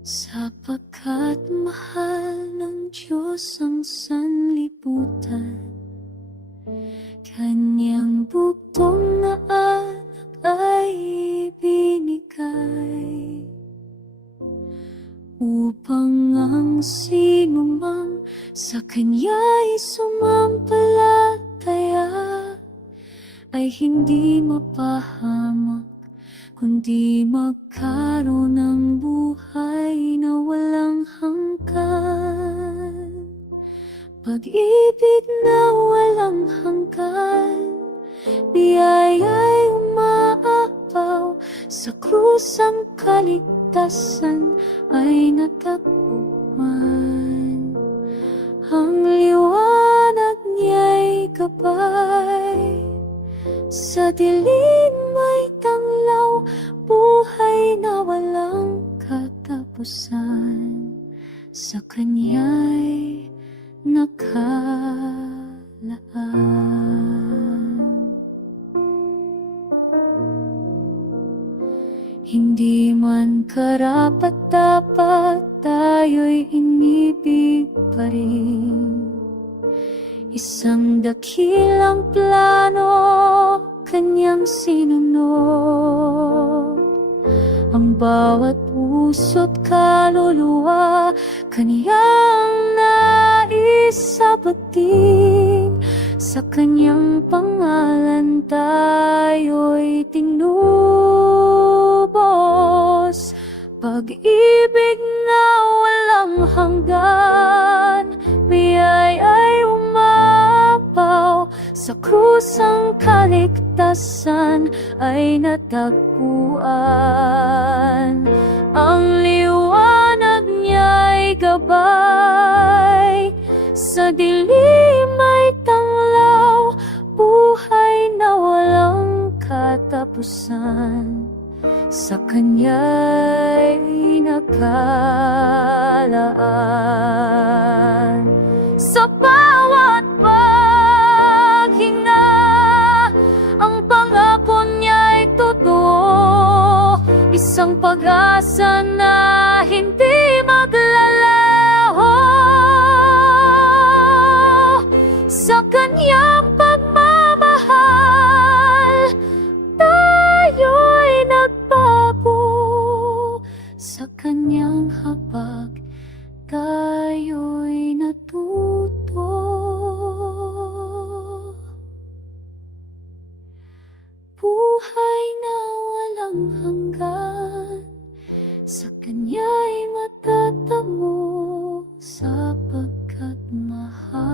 Sapagkat mahal ng Diyos ang sanlibutan, Kanyang bugtong na anak ay ibinigay, upang ang sinumang sa Kanya'y sumampalataya ay hindi mapahamak, kundi magkaroon ng buhay na walang hanggan. Pag-ibig na walang hanggan, biyaya'y umaapaw, sa krus ang kaligtasan ay natakbuhan. Ang liwanag niya'y gabay, sa dilim may tanglaw, buhay na walang katapusan, sa Kanya'y nakalaan. Hindi man karapat-dapat, tayo'y inibig pa rin. Isang dakilang plano, Kanyang sinunod. Ang bawat puso't kaluluwa, Kanyang naisabating. Sa Kanyang pangalan tayo'y tinubos. Pag-ibig na walang hanggan, biyaya'y umapaw, sa krus ang kaligtasan ay natagpuan. Ang liwanag niya'y gabay, sa dilim ay tanglaw, buhay na walang katapusan, sa Kanya'y nakalaan. Sa bawat paghinga, ang pangako niya'y totoo, isang pag-asa na hindi maglalaho. Sa Kanyang pagmamahal, tayo'y nagbago. Sa Kanyang habag, tayo'y natuto. Buhay na walang hanggan, sa Kanya'y matatamo, sapagkat mahal